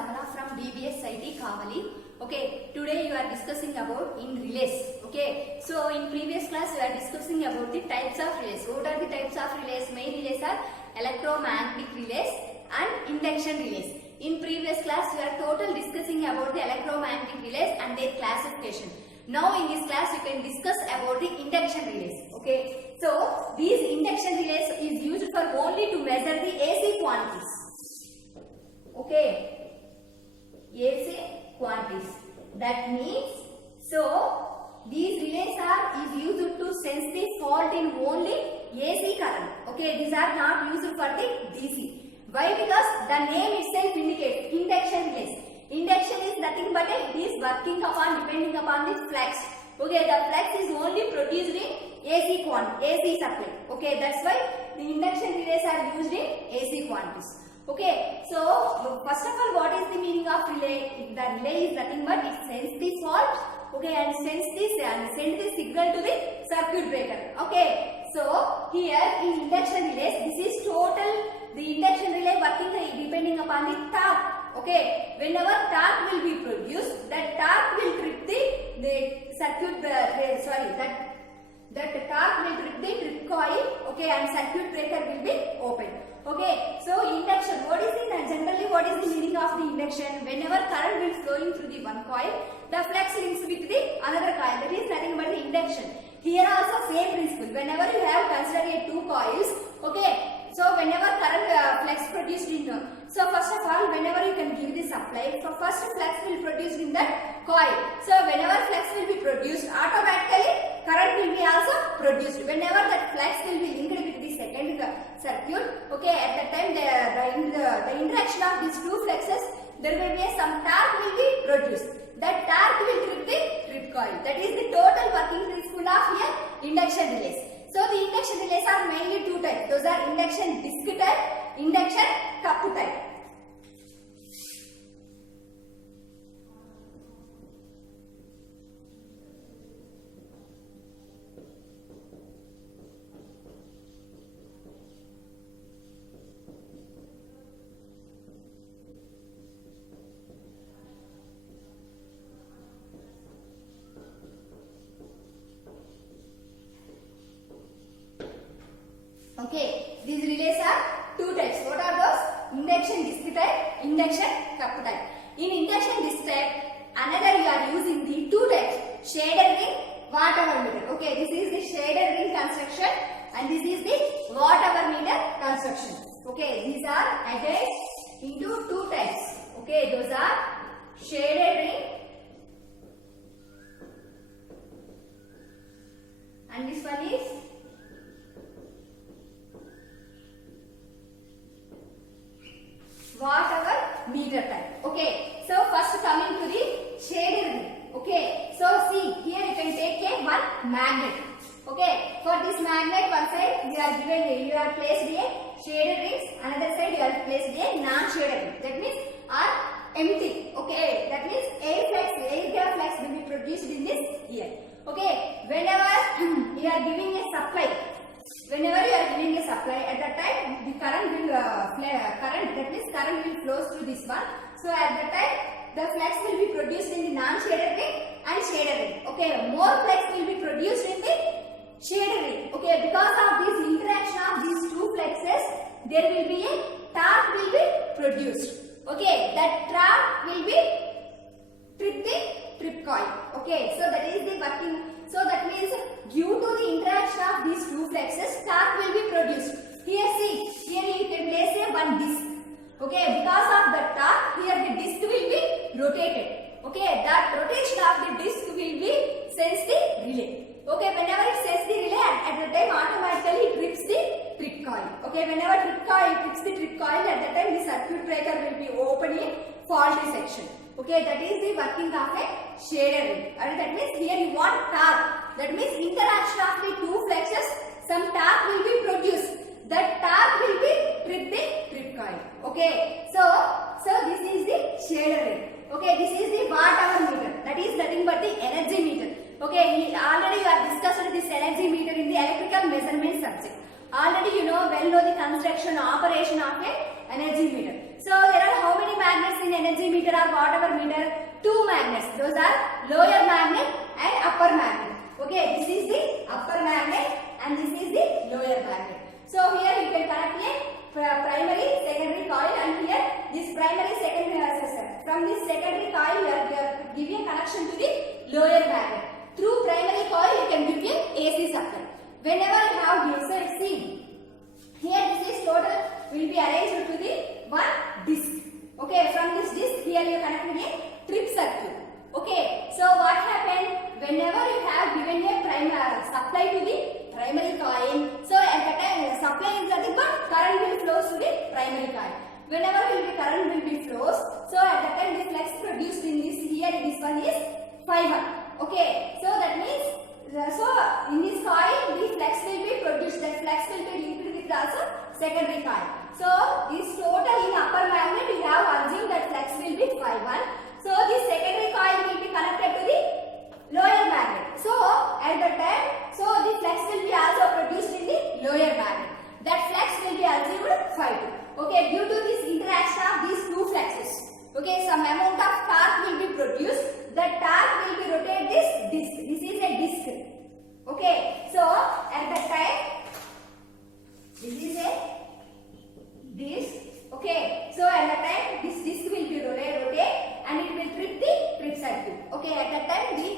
Amala from DBS IT Kavali. Okay, today you are discussing about in relays. Okay, so in previous class we are discussing about the types of relays. What are the types of relays? Main relays are electromagnetic relays and induction relays. In previous class we are total discussing about the electromagnetic relays and their classification. Now in this class you can discuss about the induction relays. Okay, so these induction relays is used for only to measure the AC quantities. Okay, AC quantities. That means, so these relays is used to sense the fault in only AC current. Okay, these are not used for the DC. Why? Because the name itself indicates induction relays. Induction is nothing but it is working upon, depending upon the flux. Okay, the flux is only produced in AC supply. Okay, that's why the induction relays are used in AC quantities. Okay, so first of all, what is the meaning of relay? The relay is nothing but it sends the fault, okay, and sends the signal to the circuit breaker. Okay, so here in induction relays, this is total the induction relay working depending upon the torque. Okay, whenever torque will be produced, that torque will trip the circuit. That torque will trip the trip coil. Okay, and circuit breaker will be open. Okay, so induction, what is the meaning of the induction? Whenever current will flowing through the one coil, the flux links with the another coil. That is nothing but the induction. Here also same principle. Whenever you have considered two coils, okay, so whenever current flux produced in, so first of all, whenever you can give the supply, so first flux will produce in that coil. So whenever flux will be produced, automatically current will be also produced. Whenever that flux will be linked with the second circuit, okay, at that time the interaction of these two fluxes, there will be some torque will be produced. That torque will trip the trip coil. That is the total working principle of here induction relays. So the induction relays are mainly two types. Those are induction disc type, induction cup type. Okay, these relays are two types. What are those? Induction disc type, induction cup type. In induction disc type, another you are using the two types, shaded ring, watt hour meter. Okay, this is the shaded ring construction and this is the watt hour meter construction. Okay, these are attached into two types. Okay, those are shaded ring and this one is watt hour meter type. Okay, so first coming to the shaded ring. Okay, so see here you can take one magnet. Okay, for this magnet one side you are placed a shaded rings, another side you are placed a non-shaded ring. That means are empty. Okay, that means air gap flux will be produced in this here. Okay, whenever you are giving a supply. Whenever you are giving a supply, at that time the current will flow through this one. So at that time the flux will be produced in the non-shaded ring and shaded ring. Okay, more flux will be produced in the shaded ring. Okay, because of this interaction of these two fluxes, there will be a torque will be produced. Okay, that torque will be trip the trip coil. Okay, so that is the working. So that means due to the interaction of these two fluxes, torque will be produced. Here see, here you can place a one disc. Okay, because of the torque, here the disc will be rotated. Okay, that rotation of the disc will be sense the relay. Okay, whenever it sense the relay, at the time automatically it trips the trip coil. Okay, whenever trips the trip coil, at the time the circuit breaker will be open in faulty section. Okay, that is the working of a shaded ring. And that means here you want torque. That means interaction of the two fluxes, some torque will be produced. That torque will be trip the trip coil. Okay, so this is the shaded ring. Okay, this is the watt hour meter. That is nothing but the energy meter. Okay, already you have discussed this energy meter in the electrical measurement subject. Already you know the construction operation of a energy meter. So there are how many magnets in energy energy meter or whatever meter, two magnets. Those are lower magnet and upper magnet. Okay, this is the upper magnet and this is the lower magnet. So here you can connect a primary secondary coil, and here this primary secondary from this secondary coil you are giving a connection to the lower magnet. Through primary coil you can give a AC supply. Whenever you have this, so see here this is total will be arranged to the one disc. Okay, from this disc here you are connecting a trip circuit. Okay, so what happened whenever you have given a primary supply to the primary coil, so at the time supply is nothing but current will flow to the primary coil. Whenever current will be flows, so at the time the flex produced in this here, this one is phi 1. Okay, so that means so in this coil the flex will be produced. That flex will be linked with also secondary coil. So this total in upper magnet we have assumed that flex will be phi 1. So this secondary coil will be connected to the lower magnet. So at the time, so the flex will be also produced in the lower magnet. That flex will be assumed phi 2. Okay, due to this interaction of these two flexes, okay, some amount of torque will be produced. That torque will be rotate this disc. This is a disc. Okay, so at that time, this is a disc. Okay, so at that time this disc will be rotate and it will trip circuit. Okay, at that time the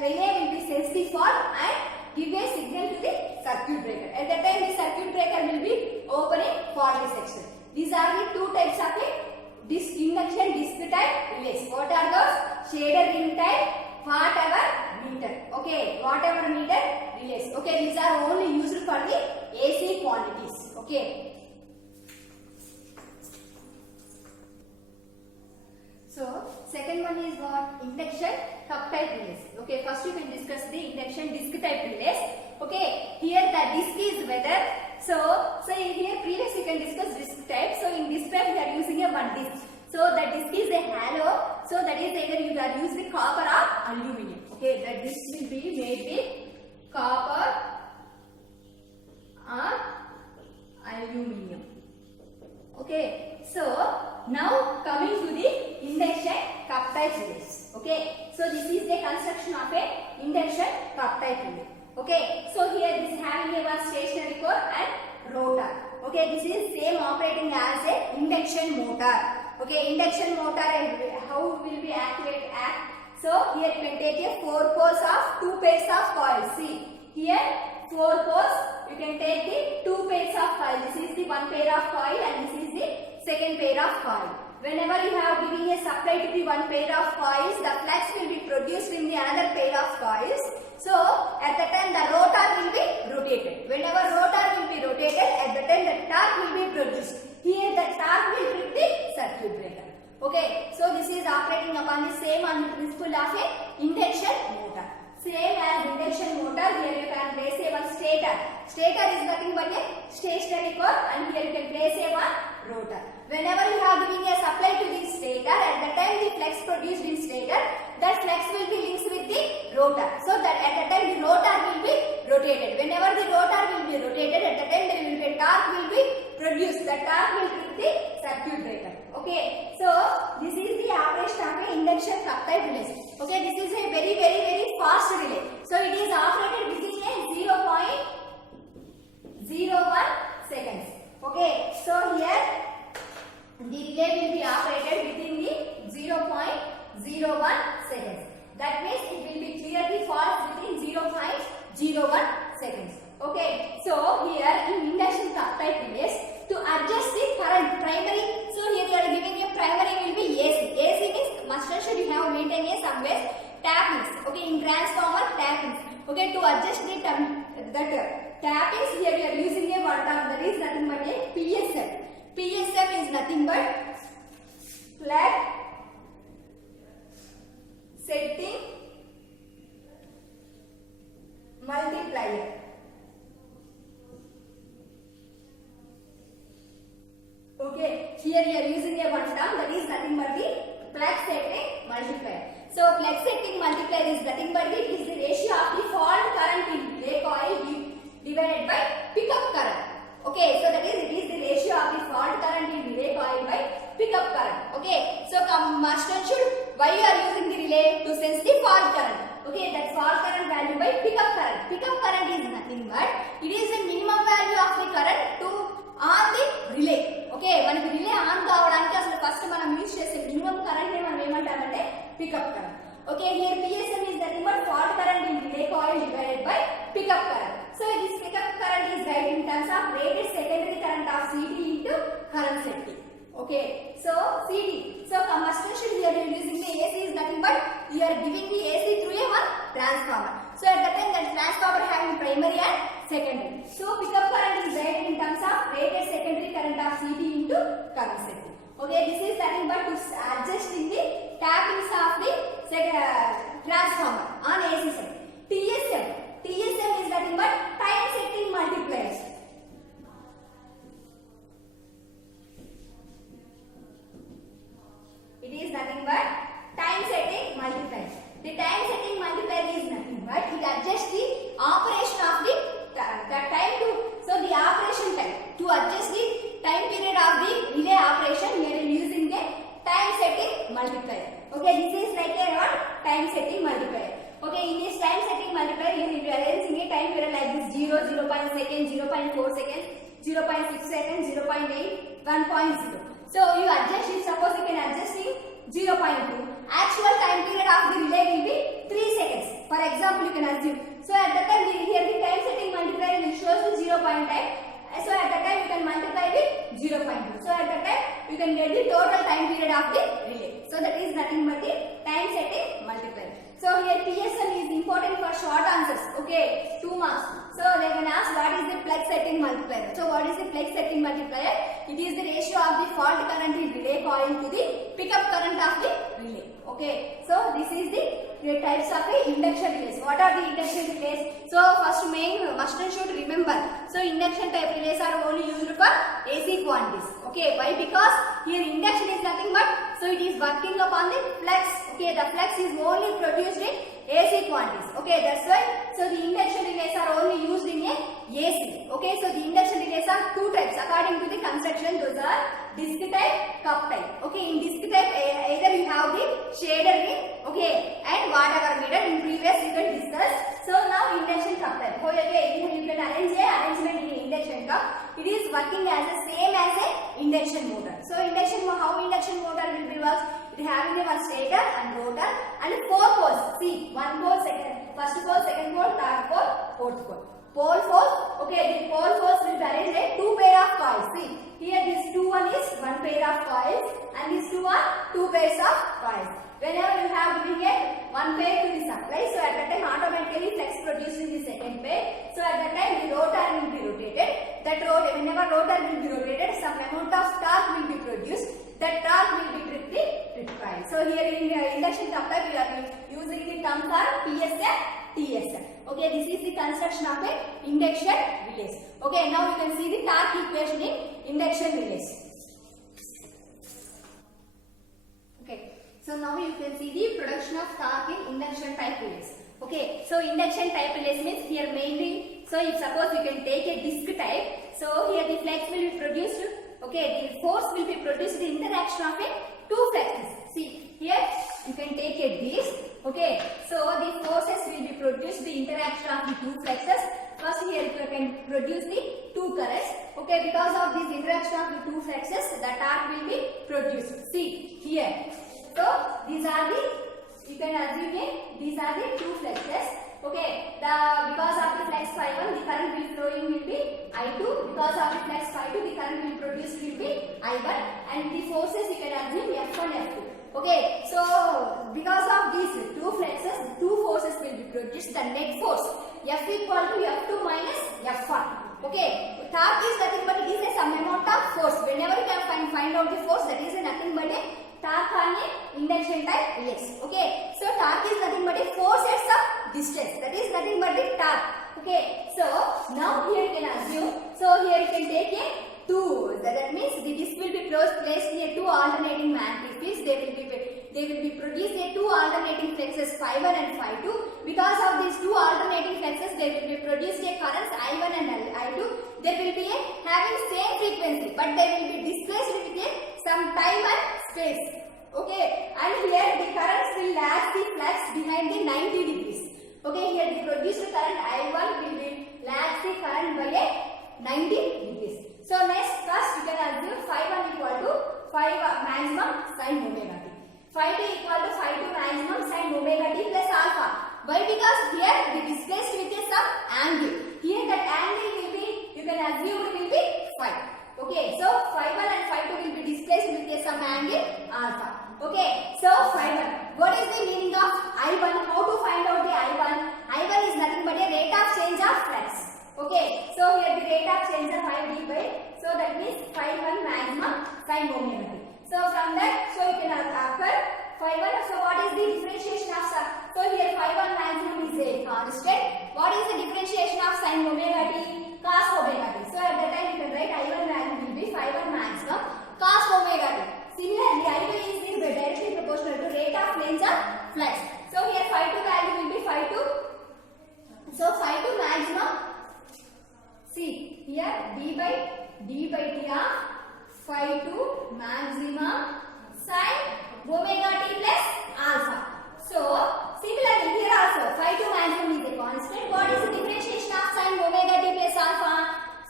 relay will be sense the fault and give a signal to the circuit breaker. At that time the circuit breaker will be opening faulty section. These are the two types of a disc induction disc type relays. What are those? Shader ring type, whatever meter. Okay, whatever meter relays. Okay, these are only used for the AC quantities. Okay. So, second one is what? Induction cup type relays. Okay, first you can discuss the induction disc type relays. Okay, here the disc is whether. So here previous you can discuss disc type. So in this type we are using a one disc. So the disc is a hollow. So that is either you are using copper or aluminium. Okay, the disc will be made with copper or aluminium. Okay, so now coming to the induction cup type relays. Okay, so this is the construction of a induction cup type relay. Okay, so here this having a one stationary core and rotor. Okay, this is same operating as a induction motor. Okay, induction motor and how will be activate act. So here you can take a 4 poles of 2 pairs of coils. See here 4 poles. You can take the 2 pairs of coil. This is the one pair of coil and this is the second pair of coil. Whenever you have giving a supply to the one pair of coils, the flux will be produced in the another pair of coils. So at the time the rotor will be rotated. Whenever rotor will be rotated, at the time the torque will be produced. Here the torque will trip the circuit breaker. Okay, so this is operating upon the same on the principle of a induction motor. Same as induction motor, here you can place a one stator. Stator is nothing but a stationary core and here you can place a one rotor. Whenever you are giving a supply to the stator, at the time the flux produced in stator, that flux will be linked with the rotor. So that at the time the rotor will be rotated. Whenever the rotor will be rotated, at the time there will be a torque will be produced. The torque will trip the circuit breaker. Okay, so this is the operation of a induction cup type relay. Okay, this is a very fast relay. So it is operated within a 0.01 seconds. Okay, so here the relay will be operated within the 0.01 seconds. That means it will be clearly falls within 0.01 seconds. Okay, so here in induction cup type relays, to adjust the current primary, so here you are giving a primary will be AC. AC means must and should you have maintained a somewhere tappings. Okay, in transformer tappings. Okay, to adjust the tappings, here we are using a one term that is nothing but a PSM. PSM is nothing but flat setting multiplier. Okay, here we are using a one term that is nothing but the flat setting multiplier. So flat setting multiplier is nothing but it is the ratio of the fault current in relay coil divided by pickup current. Okay, so that is it is the ratio of the fault current in relay coil by pickup current. Okay, so Okay, that fault current value by pickup current. Pickup current is nothing but it is the minimum value of the current to on the relay. Okay, మనకి relay on కావడానికి అసలు first మనం use చేసే minimum current ని మనం ఏమంటామంటే pickup current. Okay, here PSM is nothing but fault current in relay coil divided by pickup current. So this pickup current is right in terms of rated secondary current of CD into current setting. Okay, so CD. So combustion sheet we are using the AC is nothing but we are giving the AC through a one transformer. So at that time that transformer having primary and secondary. So pickup current is right in terms of rated secondary current of CD into current setting. Okay, this is nothing but to adjust in the tappings of the transformer on AC side. TSM. TSM is nothing but time setting multipliers. It is nothing but time setting multiplier. The time setting multiplier is nothing but it adjusts the operation of the time to, so the operation time to adjust the time period of the relay operation we are using a time setting multiplier. Okay, this is like a what? Time setting multiplier. Okay, in this time setting multiplier you will be arranging a time period like this 0, 0.2 seconds, 0.4 seconds, 0.6 seconds, 0.8, 1.0. So you adjust it, suppose you can adjust in 0.2. Actual time period of the relay will be 3 seconds. For example, you can assume. So at that time here the time setting multiplier will show the 0.5. So at that time you can multiply with 0.2. So at that time you can get the total time period of the relay. So that is nothing but the time setting multiplier. So here PSM is important for short answers. Okay, 2 marks. So they can ask what is the flex setting multiplier. So what is the flex setting multiplier? It is the ratio of the fault current in relay coil to the pickup current of the relay. Okay, so this is the types of the induction relays. What are the induction relays? So first main must and should remember. So induction type relays are only used for AC quantities. Okay, why? Because here induction is nothing but, so it is working upon the flex. Okay, the flex is only produced in AC quantities. Okay, that's why. So the induction relays are only used in a AC. Okay, so the induction relays are two types according to the construction. Those are disc type, cup type. Okay, in disc type either you have the shader ring, okay, and whatever meter in previous you can discuss. So now induction cup type. Okay, you can arrange a arrangement in induction cup. It is working as the same as a induction motor. So induction, how induction motor will be works? It having a stator and rotor and 4 poles. See, 1 pole, first pole, second pole, third pole, fourth pole. Pole force. Okay, the pole force will be arranged like 2 pair of coils. See, here this 2 one is 1 pair of coils and these 2 are 2 pairs of coils. Whenever you have giving a 1 pair to the supply, so at that time automatically flex produced in the second pair. So at that time the rotor will be rotated. That whenever rotor will be rotated, some amount of torque will be produced. That torque will be trip the trip coil. So here in induction coupler we are using the terms are PSM, TSM. Okay, this is the construction of a induction relays. Okay, now you can see the torque equation in induction relays. Okay, so now you can see the production of torque in induction type relays. Okay, so induction type relays means here mainly, so if suppose you can take a disc type, so here the flex will be produced. Okay, the force will be produced the interaction of a 2 flexes. See, here you can take a disc. Okay, so the forces will be produced the interaction of the 2 flexes. First here you can produce the 2 currents. Okay, because of this interaction of the 2 flexes, the torque will be produced. See here. So these are the, you can assume these are the 2 flexes. Okay, because of the flex phi1 the current will flowing will be I2. Because of the flex phi2 the current will produced will be I1 and the forces you can assume F1 F2. Okay, so because of these 2 flexes 2 forces will be produced. The net force F equal to F2 minus F1. Okay, torque is nothing but it is a some amount of force. Whenever you can find out the force, that is nothing but a torque on a induction type relays. Okay, so torque is nothing but a force at some distance. That is nothing but the torque. Okay, so now here you can assume. So here you can take a 2. That means the disc will be placed near 2 alternating magnetic fields. They will be produced a 2 alternating flexes phi1 and phi2. Because of these 2 alternating flexes, they will be produced a currents I1 and I2. There will be having same frequency, but they will be displaced with some time and space. Okay, and here the current will lag the flux behind the 90 degrees. Okay, here the produced current I1 will be lag the current by a 90 degrees. So next, first you can assume phi1 equal to phi maximum sin omega t. Phi2 equal to phi2 maximum sin omega t plus alpha. Why? Because here the displaced with some angle. Here that angle will be, you can assume will be phi. Okay, so phi1 and phi2 will be displaced with some angle alpha. Okay, so phi1. What is the meaning of I1? How to find out the I1? I1 is nothing but a rate of change of flux. Okay, so here the rate of change of I d by, so that means phi1 maximum sin omega t. So from that, so you can occur phi1. So what is the differentiation of so here phi1 maximum is a constant. What is the differentiation of sin omega t? Cos omega t. So at that time you can write I1 value will be phi1 maximum cos omega t. Similarly, I2 is directly proportional to rate of change of flux. So here phi2 value will be phi2. So phi2 maximum. See here d by t of phi2 maximum sin omega t plus alpha. So similarly here also phi2 maximum is a constant. What is the differentiation of sin omega t plus alpha?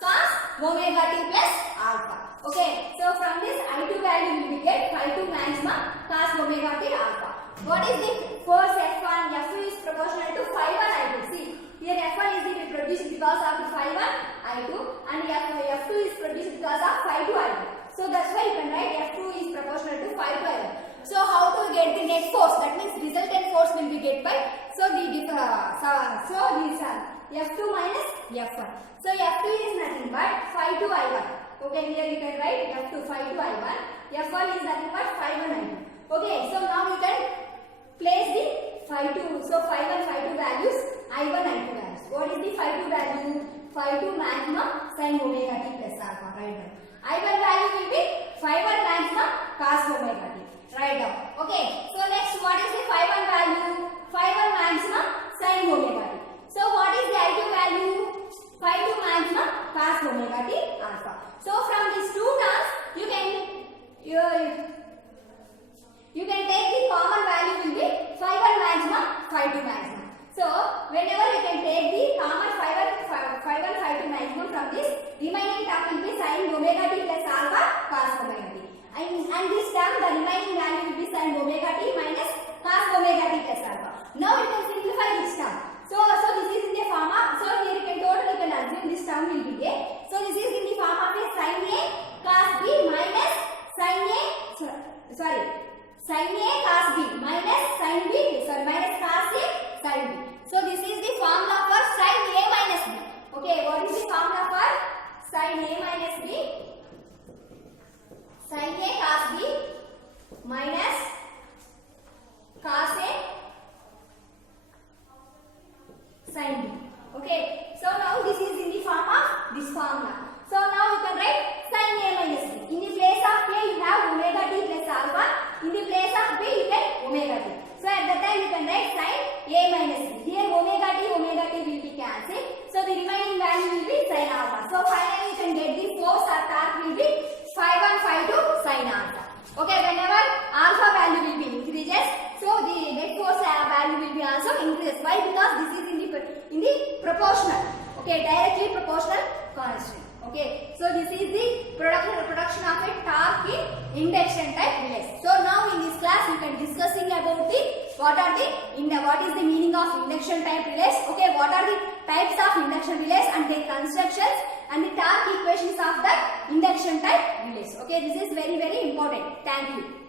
Cos omega t plus alpha. Okay, so from this I2 value we will get phi2 maximum cos omega t alpha. What is the force F1? F2 is proportional to phi1 I2. See here F1 is the produced because of the phi1 I2 and F2 is produced because of phi2 I2. So that's why you can write F2 is proportional to phi2 I2. So how to get the net force? That means resultant force will be get by so the F2 minus F1. So F2 is nothing but phi2 I1. Okay, here you can write F2 phi2 I1. F1 is nothing but phi1 I2. Okay, so now you can place the phi2. So phi1 phi2 values, I1 I2 values. What is the phi2 value? Phi2 maximum sin omega t plus alpha. Right now. I1 value will be phi1 maximum cos omega t. Right now. Okay. So next, what is the phi1 value? Phi1 maximum sin omega t. So what is the I2 value? Phi2 maximum cos omega t alpha. So from these two terms, you can take the common value will be phi1 maximum, phi2 maximum. So whenever you can take the common phi1, phi2 maximum from this, remaining term will be sin omega t plus alpha cos omega t. And this term, the remaining value will be sin omega t minus cos omega t plus alpha. Now you can simplify this term. So this is in the form of, so here you can assume this term will be a. So this is in the form of a sin a cos b minus sin a, sin a cos b minus sin b, minus cos a sin b. So this is the formula for sin a minus b. Okay, what is the formula for sin a minus b? Sin a cos b minus cos a sin b. Okay, so now this is in the form of this formula. So now you can write sin a minus b. In the place of a you have omega t plus alpha. In the place of b you get omega t. So at that time you can write sin a minus b. Here omega t will be cancelled. So the remaining value will be sin alpha. So finally you can get the force or torque will be phi1 phi2 sin alpha. Okay, whenever alpha value will be increases, so the net force value will be also increases. Why? Because this is in the proportional. Okay, directly proportional constant. Okay, so this is the production of a torque in induction type relays. So now in this class you can discussing about the what is the meaning of induction type relays. Okay, what are the types of induction relays and their constructions and the torque equations of the induction type relays. Okay, this is very important. Thank you.